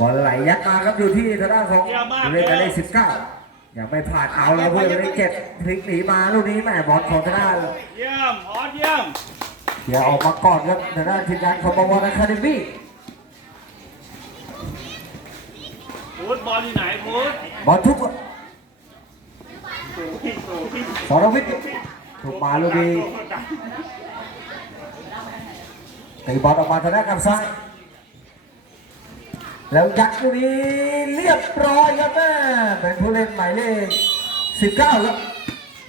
บอลไหลยัดมาครับอยู่ที่ทางด้านของผู้เล่นหมายเลขสิบเก้ายังไม่ผ่านเอาแล้วผู้เล่นหมายเลขเจ็ดพลิกหนีมาลูกนี้แม่บอลของทางด้านเยี่ยมออสเยี่ยมเดี๋ยวออกมาก่อนครับทางด้านทีมงานของบวรอะคาเดมี่พุทบอลอยู่ไหนพุทบอลทุกสูงที่สูงที่สรวิทย์ถูกมาลูกนี้ตีบอลออกมาทางด้านกับซ้าย แล้วยัดลูกนี้เรียบร้อยครับแม่เป็นผู้เล่นหมายเลข19ครับ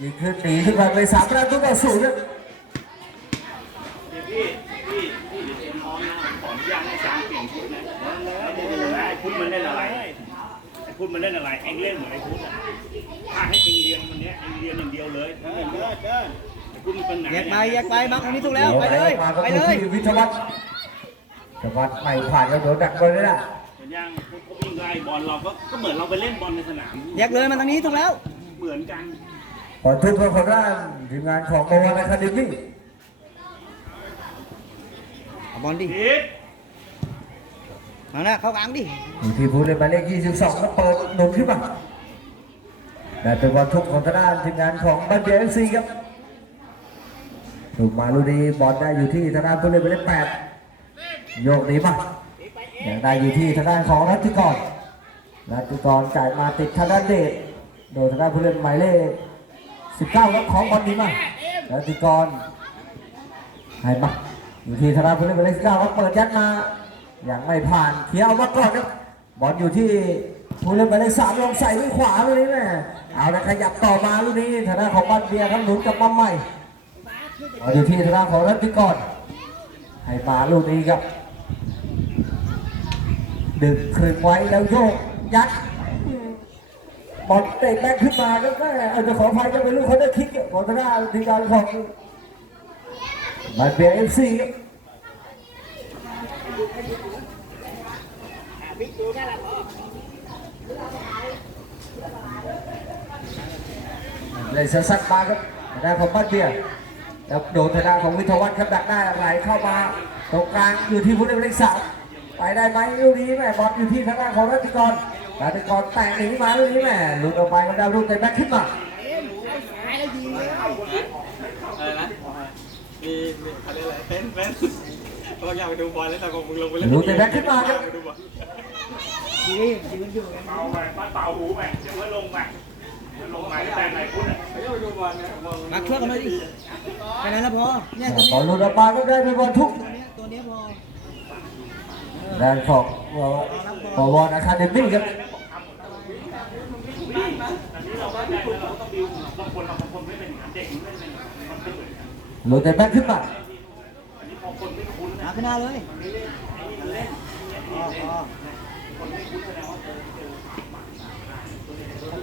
ยิงขึ้นหนีขึ้นไปไปสามประตูต่อศูนย์ครับพี่พี่พี่เดี๋ยวเอ็นพร้อมนะขออนุญาตให้จางเปลี่ยนชุดนะแล้วเดี๋ยวดูนะไอ้พุทมันเล่นอะไรไอ้พุทมันเล่นอะไรเอ็งเล่นเหมือนไอ้พุทอะถ้าให้เองเรียนมันเนี้ยเองเรียนอย่างเดียวเลยเดินเดินเดินไอ้พุทมันเป็นไหนแยกไปแยกไปมาตรงนี้ถูกแล้ว ไปเลย ไปเลย วิทวัฒน์วิทวัฒน์ไม่ผ่านแล้วโดนดักบอลเลยนะ เห็นยังพุทเขาวิ่งไล่บอลเราก็ก็เหมือนเราไปเล่นบอลในสนามแยกเลยมาตรงนี้ถูกแล้ว เหมือนกัน ขอทุกคนของด้านทีมงานของบวรอะคาเดมี่เอาบอลดิพีทเอาหน้าเข้ากลางดิอยู่ที่ผู้เล่นหมายเลข22แล้วเปิดหนุนขึ้นมาได้เป็นบอลทุกของทางด้านทีมงานของบันเดียเอฟซีครับถูกมาลูกนี้บอลได้อยู่ที่ทางด้านผู้เล่นหมายเลข8โยกหนีมา ยังได้อยู่ที่ทางด้านของรัตติกรรัตติกรจ่ายมาติดทางด้านเดชโดยทางด้านผู้เล่นหมายเลข19รับของบอลนี้มารัตติกรให้มาอยู่ที่ทางด้านผู้เล่นหมายเลข19ครับเปิดยัดมายังไม่ผ่านเคียร์เอามาก่อนครับบอลอยู่ที่ผู้เล่นหมายเลขสามลงใส่ด้วยขวาลูกนี้แม่เอาละขยับต่อมาลูกนี้ทางด้านของบัตเบียร์ครับหนุนกับมาใหม่บอลอยู่ที่ทางด้านของรัตติกรให้มาลูกนี้ครับ ดึงคืนไว้แล้วโยก ยัดบอลเตะแบ็คขึ้นมาก็แม่เอาจจะขออภัยจะเป็นลูกเขาได้คิกของทางด้านทีมงานของบัตเบียเอฟซีเลยเสียสักมาครับทางด้านของบ้านเบียร์แล้วโดนทางด้านของวิทวัฒน์ครับดักหน้ไหลเข้ามาตรงกลางอยู่ที่ผู้เล่นเลขสาม ไปได้ไหมลูกนี้แม่บอลอยู่ที่ทางด้านของรัติกรรัติกรแต่งหนีมาลูกนี้แม่หลุดออกไปก็ได้ลูกเตะแบ็คขึ้นมาอะไรนะมีมีเขาเรียกอะไรเป็นเป็นเราอยากไปดูบอลแล้วแต่ของมึงลงไปเล่นหลุดเตะแบ็คขึ้นมาครับไปดูบอลดียืนอยู่ไงเป่าไปปัดเป่าหูไปเดี๋ยวมันลงไปมันลงไปแต่ไหนพุทอะเขาอยากไปดูบอลนะมองมาช่วยกันหน่อยดิแค่นั้นแล้วพอเนี่ยตัวบอลหเนี้ยลุดออกมาก็ได้เป็นบอลทุกตัวเนี้ยตัวเนี้ยพอ ด้านของบวรอะคาเดมี่ครับอันนี้เราก็ได้แล้วเต้องดิวบางคนเราบางคนไม่เป็นเด็กไม่เป็นมันเป็นเหมือนกันหลุดเตะแบ็คขึ้นมาอันนี้พอคนไม่คุ้นหาขึ้นหน้าเลย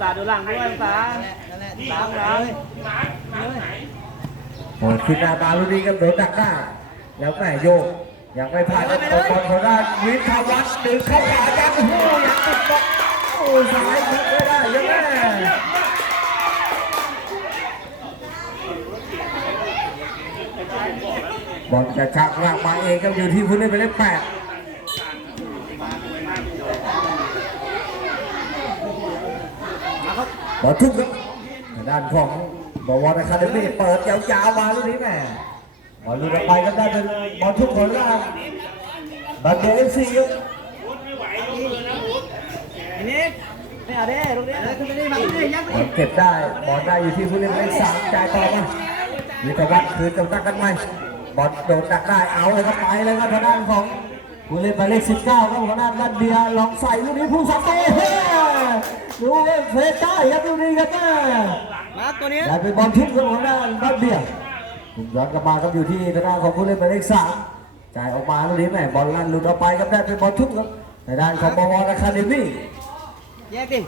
ตาดูหลังด้วยตานั่นแหละตาเลยโอ้ขึ้นหน้ามาลูกนี้ครับโดนดักหน้าแล้วแม่โยก ยังไม่ผ่านครับบอลของด้านวิทยาวัฒน์ดึงเข้าขายังโอ้โหยังติดบอลโอ้สายยิงไม่ได้ยังแม่บอลจะชักลากมาเองครับอยู่ที่ผู้เล่นหมายเลขแปดบอลทุกครับด้านของบอลวอลอะคาเดมี่เปิดยาวๆมาลูกนี้แม่ บอลลูกออกไปก็ได้เป็นบอลทุกคนล่างบัตเดเอฟซีครับพุทไม่ไหวยกมือนะพุทไอ้นิดไม่เอาดิลูกนี้ขึ้นไปดิมาขึ้นไปดิยักไปบอลเก็บได้บอลได้อยู่ที่ผู้เล่นหมายเลขสามจ่ายต่อมาวิทยาวัฒน์คืนกำตั้งกันใหม่บอลโดนดักได้เอาเลยครับไปเลยครับทางด้านของผู้เล่นหมายเลขสิบเก้าครับของด้านด้านเบียร์ลองใส่ลูกนี้ผู้สังเกตดูเล่นเฟสได้ครับลูกนี้ครับแม่มาตัวเนี้ยได้เป็นบอลทุกคนของด้านด้านเบียร์ถูก ย้อนกลับมาครับอยู่ที่ทางด้านของผู้เล่นหมายเลขสามจ่ายออกมาลูกนี้แม่บอลลั่นหลุดออกไปครับได้เป็นบอลทุกครับในด้านของบวรอะคาเดมี่แยกดิ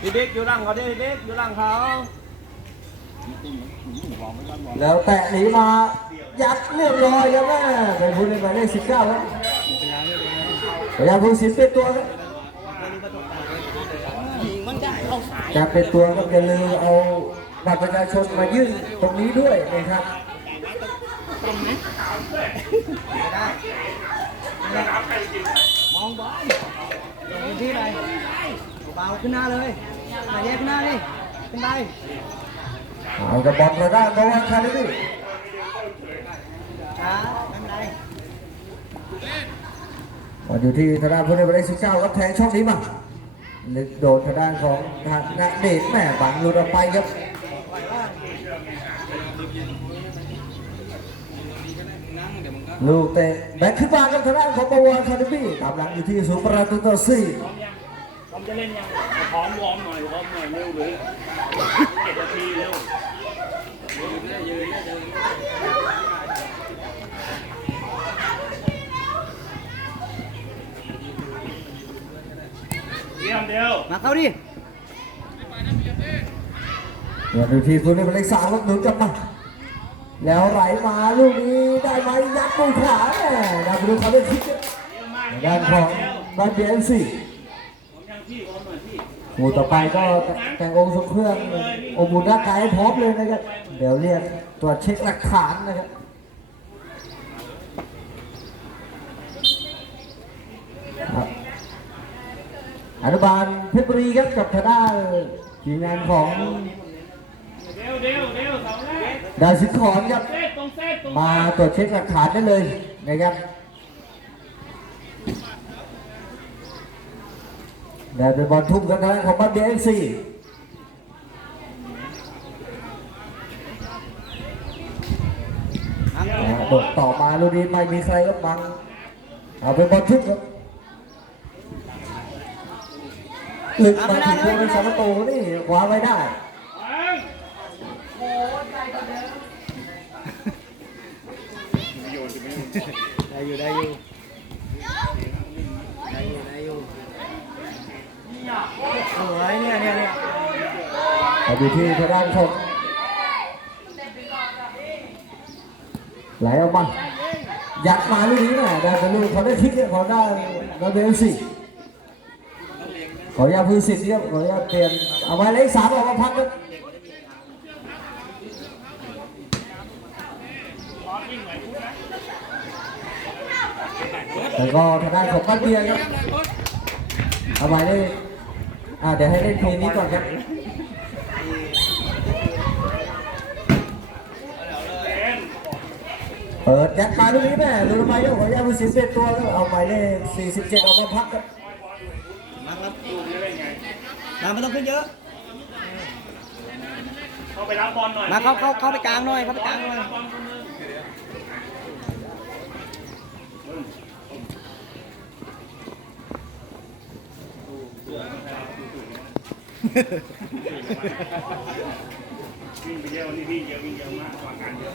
พี่บิ๊กอยู่หลังเขาดิพี่บิ๊กอยู่หลังเขาแล้วแตะหนีมายัดเรียบร้อยครับแม่เป็นผู้เล่นหมายเลขสิบเก้าครับพยายามผู้สินเป็นตัวครับมันจะเอาสายจะเป็นตัวครับอย่าลืมเอา บัตรประชาชนมายื่นตรงนี้ด้วยนะครับไม่ได้มองที่ไปเบาขึ้นหน้าเลยมาแยกขึ้นหน้าดิขึ้นไปเอากับบอลทางด้านบอลคาริบีช้าไม่เป็นไรบอลอยู่ที่ทางด้านผู้เล่นหมายเลขสิบเก้าครับแทงช่องนี้มาลึกโดนทางด้านของธนเดชแม่บังหลุดออกไปครับ นั่งเดี๋ยวมึงก็ ลูกเตะแบ็คขึ้นมาครับทางด้านของบอลคาร์ดิบี้ตามหลังอยู่ที่สูงประตูต่อสี่พร้อมจะเล่นยังพร้อมวอร์มหน่อยวอร์มหน่อยเร็วเลยเจ็ดนาทีเร็วยืนได้ยืนได้เดินเยี่ยมเดียวมาเข้าดิบอลอยู่ที่ผู้เล่นหมายเลขสามครับหนุนกลับมา แล้วไหลมาลูกนี้ได้ไหมยัดมือขวาแม่ดาวรุ่งเขาได้คิดครับเยี่ยมมากทางด้านของบอลเบียนซีผมยังพี่วอร์มหน่อยพี่คู่ต่อไปก็แต่งองค์ทรงเครื่องอบอุ่นร่างกายให้พร้อมเลยนะครับ เดี๋ยวเรียกตรวจเช็คหลักฐานนะครับอับอนุบาลเพชรบุรีครับกับทางด้านทีมงานของเร็วเร็วเร็วเสาแรก ดาวสิงห์ขอนครับเส้นตรงเส้นตรงมาตรวจเช็คหลักฐานได้เลยนะครับได้เป็นบอลทุ่มกันทางด้านของบ้านเบียร์ซีมาเข้านะฮะโดดต่อมาลูกนี้ไม่มีใครก็บัง เอาเป็นบอลทุ่มครับลึกมาถึงโคนสามประตูนี่คว้าไว้ได้ ฟัง ได้อยู่ได้อยู่ได้อยู่ได้อยู่โอ้ยเนี่ยเนี่ยเนี่ยเอาอยู่ที่ทางด้านของไหลออกมายัดมาลูกนี้นะได้เป็นลูกเขาได้คิกเนี่ยของด้านเราเบลซีขออนุญาตพื้นสิทธิ์ครับขออนุญาตเปลี่ยนเอาไว้เลขสามออกมาพักครับ พร้อมยิ่งหน่อยพูดนะ แล้วก็ทางด้านของบ้านเบียร์ครับเอาไว้ได้อ่าเดี๋ยวให้เล่นเพลงนี้ก่อนครับเต้นเปิดยัดมาลูกนี้แม่ลูกไปก็ขออนุญาตพื้นสิทธิ์เป็นตัวครับเอาหมายเลข47ออกมาพักครับมาครับดูจะได้ไงมาไม่ต้องขึ้นเยอะเข้าไปรับบอลหน่อยมาเข้าเข้าเข้าไปกลางหน่อยเข้าไปกลางหน่อย รับบอลคนนึง วิ่งไปเยอะวันนี้วิ่งเยอะวิ่งเยอะมากกว่าการเยอะ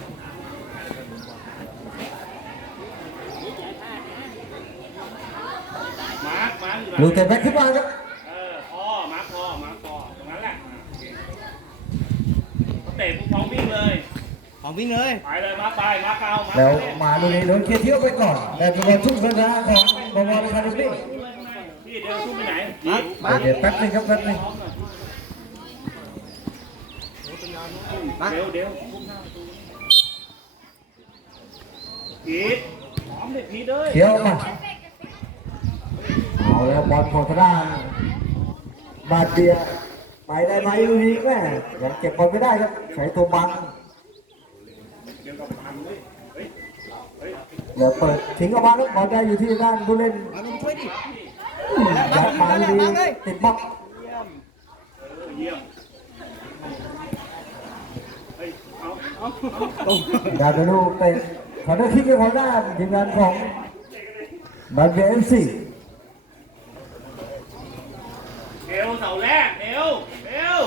มาร์คมาร์คอยู่ไหนลูกเตะแบ็คขึ้นมาครับเออพอมาร์คพอมาร์คพอตรงนั้นแหละอะโอเคเขาเตะปุ๊บพร้อมวิ่งเลย ของวิ่งเลย ไปเลยมาร์คไปมาร์คเอามาร์คแล้วเล่นมาลูกนี้โดนเคลียร์เที่ยวไปก่อนแต่เป็นบอลทุ่มทางด้านของบอลคาร์ดิบี้ พี่เดี๋ยวทุ่มไปไหนมาเดี๋ยวแป๊บนึงครับแป๊บนึงมาเดี๋ยวเดี๋ยวพีทพร้อมเด็กพีทเลยเที่ยวมาเอาแล้วบอลของทางด้านบาดเบียร์ไปได้ไหมลูกนี้แม่ยังเก็บบอลไม่ได้ครับใช้ตัวบังเดี๋ยวกับพันเลยเฮ้ยเฮ้ยเดี๋ยวเปิดทิ้งออกมาแล้วบอลได้อยู่ที่ด้านผู้เล่น มาลงช่วยดิยัดมาลูกนี้ติดบล็อกเออเยี่ยมเฮ้ยเอาเอาเอาได้เป็นลูกเตะขอได้คิกไปของด้าทีมงานของบาดเบียร์เอฟซีเอวเสาแรกเอวเอว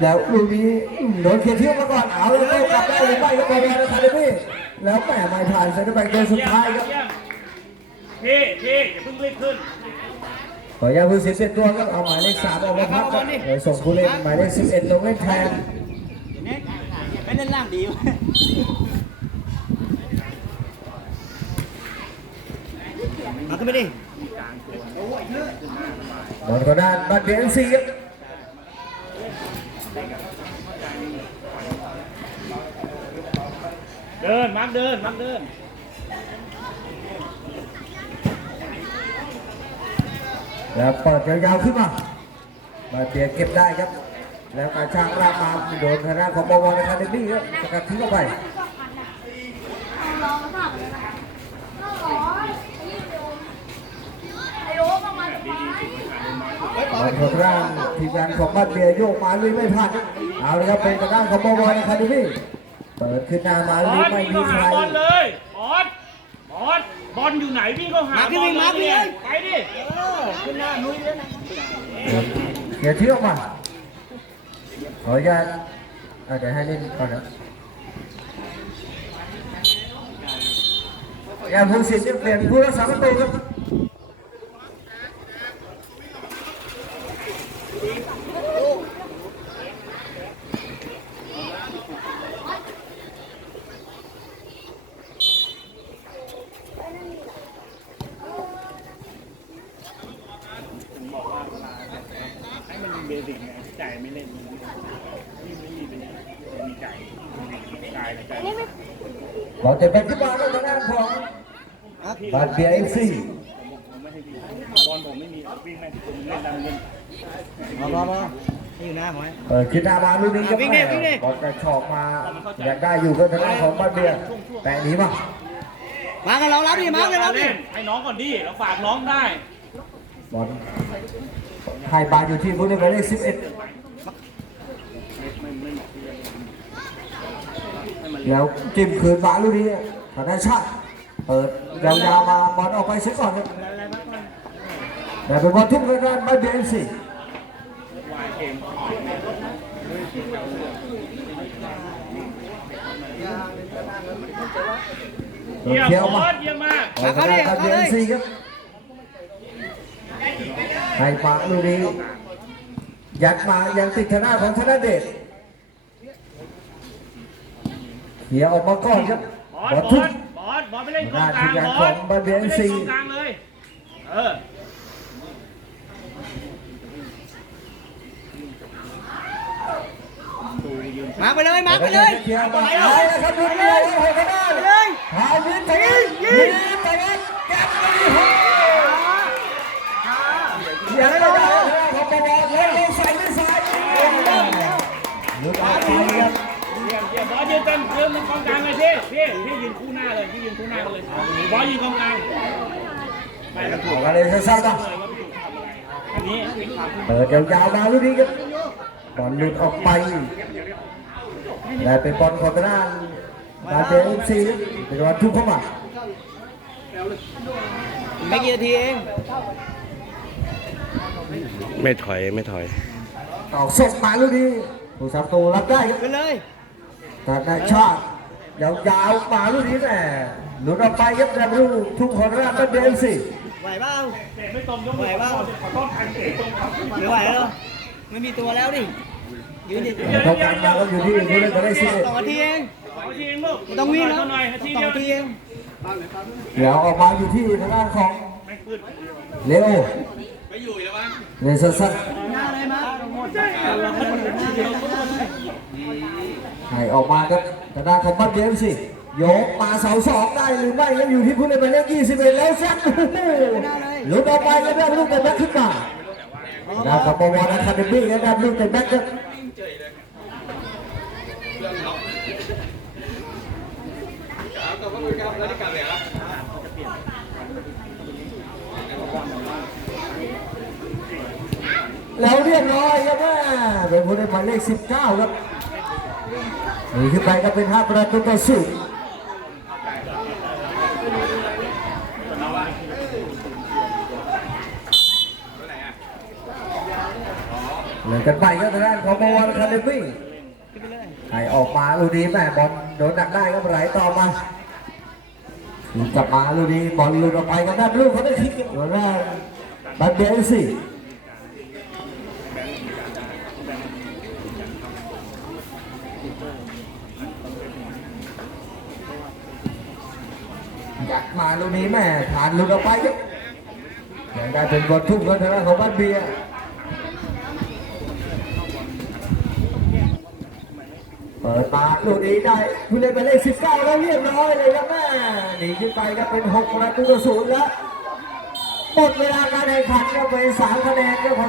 แล้วลูกนี้โดนเคลียร์เที่ยวมาก่อนเอาแล้วโต้กลับได้หรือไม่ครับบอลแดนคาร์ดิบี้แล้วแหมไม่ผ่านเซนเตอร์แบ็กเดนสุดท้ายครับ พี่พี่อย่าเพิ่งรีบขึ้น ขออนุญาตผู้เสียเสียตัวครับเอาหมายเลขสามออกมาพักครับเดี๋ยวส่งผู้เล่นหมายเลขสิบเอ็ดลงเล่นแทนไม่เล่นล่างดีมาขึ้นไปดิบอลกระด้านบัตรเบียนซีครับเดินมาร์คเดินมาร์คเดิน แล้วเปิดยาวๆขึ้นมามาเตียเก็บได้ครับ แล้วกระชากลากมาโดนทางด้านของบวรในคาเดมี่ครับสกัดทิ้งเข้าไปลองมาสั่งเลยนะห้าร้อยไอ้โอ๊คประมาณสุดท้ายบอลของทางด้านทีมงานของบ้านเบียร์โยกมาลุยไม่พลาดครับเอาเลยครับเป็นทางด้านของบวรในคาเดมี่เปิดขึ้นหน้ามาบลุอยลไม่วิ่งมีเข้าใคหารบอลเลยบอลบอล บอลอยู่ไหนวิ่งเข้าหามาขึ้นบอลมาขึ้นเลยเลย ไปดิ เออขึ้นหน้าลุยเลยนะเดี๋ยวเที่ยวมาขออนุญาตอะเดี๋ยวให้เล่นก่อนนะอย่าพูดสิเนี่ยเปลี่ยนผู้รักษาประตูครับ ผมบอกว่าเวลาให้มันเบสิกไงใจไม่เล่นมันไม่ไม่มีเป็นมีใจใจใจ บอลจะเป็นขึ้นมาแล้วทางด้านของบาดเบียร์เอฟซีผมไม่ให้วิ่งบอลผมไม่มีวิ่งไม่ผมเล่นดังเล่นพอพอพอนี่อยู่หน้าหมอยเปิดขึ้นหน้ามาลูกนี้ครับวิ่งดิวิ่งดิบอลกระชอกมาอยากได้อยู่ก็ทางด้านของบาดเบียร์แต่หนีมามากันเรารับดิมากันเราดิเล่นให้น้องก่อนดิเราฝากน้องได้บอลไฮบาร์อยู่ที่ผู้เล่นหมายเลขสิบเอ็ด ไม่ไม่เหมาะที่จะให้มัน แล้วจิ้มคืนมาลูกนี้ทางด้านชาติเปิดยาวๆมาบอลออกไปเสียก่อนครับแต่เป็นบอลทุ่มทางด้านบาดเบียร์เยี่ยี่ยมมาชเยี่ยมมากออกทางด้านบาเบียร์เอฟซีครับให้ปากลูกนี้ยัดมายังติดทางหน้าของธนเดช เขี่ยออกมาก่อนครับบอบลอลบทุ่อมลบอลบอลไปเล่นกองกลางหน้าที่บอลของบาเบียนไปซีเล่นกองกลางเลยเออมาไปเลยมาไปเลยเขี่ยไปมาเลเอายละครับไปลูกเลนี้ยโอ้โหทางด้านไปเลยหาวินทยิงยิงแต่ว่าแก๊ปไม่พอเขี่ยแล้วได้ของบอลแล้วลงใส่ด้วยซ้ายลูกอาตีครับเยี่ยมเยี่ยม บอลยืนเต็มยืนเป็นกองกลางเลยพี่พี่พี่ยืนคู่หน้าเลยพี่ยืนคู่หน้าเลยบอลยืนกองกลางไม่กระถูอกอกมาเลยสั้นๆนะเลยว่าพี่ถูกทำอะไรอันนี้เป็นความที่เปิดยาวๆมาลูกนี้ครับบอลหลุดออกไปและเป็นบอลของทางด้านบาเบียนซีเป็นบอลทุ่มเข้ามาไม่กี่นาทีเองไม่ถอยไม่ถอยต่อส่งมาลูกนี้ผู้สามตัวรับได้ครับไปเลย แต่นายชาติยาวๆมาลูกนี้แหละหลุดออกไปครับแต่ลูกทุ่งของราชบัณฑิตสิไหวเปล่าเตะไม่ตรงยกไหวเปล่าขอโทษใครเตะตรงครับไม่ไหวแล้วไม่มีตัวแล้วดิยืนดิต้องการมาก็อยู่ที่ผู้เล่นก็ได้สิสองนาทีเองขอทีเองลูกไม่ต้องวิ่งแล้วหน่อยนาทีสอเดียวงนาทีเองเดี๋ยวออกมาอยู่ที่ทางด้านของไม่ปืดเลโอ ไม่อยู่แล้วมั้งเลนสั้นหน้าเลยมาๆให้ออกมาครับทางด้านของบัณฑิตสิโยกมาเสาสองได้หรือไม่ยังอยู่ที่ผู้เล่นหมายเลข21 แล้วซัดหลุดออกไปก็ได้ลูกแต่แบ็คขึ้นมาดาวกับบวรอะคาเดมี่ก็ได้ลูกแต่แบ็คครับเอาตัวก็มือกลับแล้วได้กลับเลยละ แล้วเรียบร้อยครับแม่เป็นผู้เล่นหมายเลข 19 ครับหนีขึ้นไปก็เป็น 5 ประตูต่อศูนย์เหลือกันไปก็ทางด้านของบวรคาเดมี่ให้ออกมาลูกนี้แม่บอลโดนดักได้ก็ไหลต่อมากลับมาลูกนี้บอลลุดออกไปกันด้านลูกเขาได้คิกอยู่ด้าบัตเบลซี่ ยัดมาลูกนี้แม่ผ่านลุดออกไปครับยังได้เป็นบอลทุ่มกันทางด้านของบ้านเบียร์เปิดมาลูกนี้ได้ผู้เล่นหมายเลข19แล้วเรียบร้อยเลยครับแม่หนีขึ้นไปครับเป็น6ประตูต่อศูนย์แล้วหมดเวลาการแข่งขันก็เป็นสามคะแนนก็ของ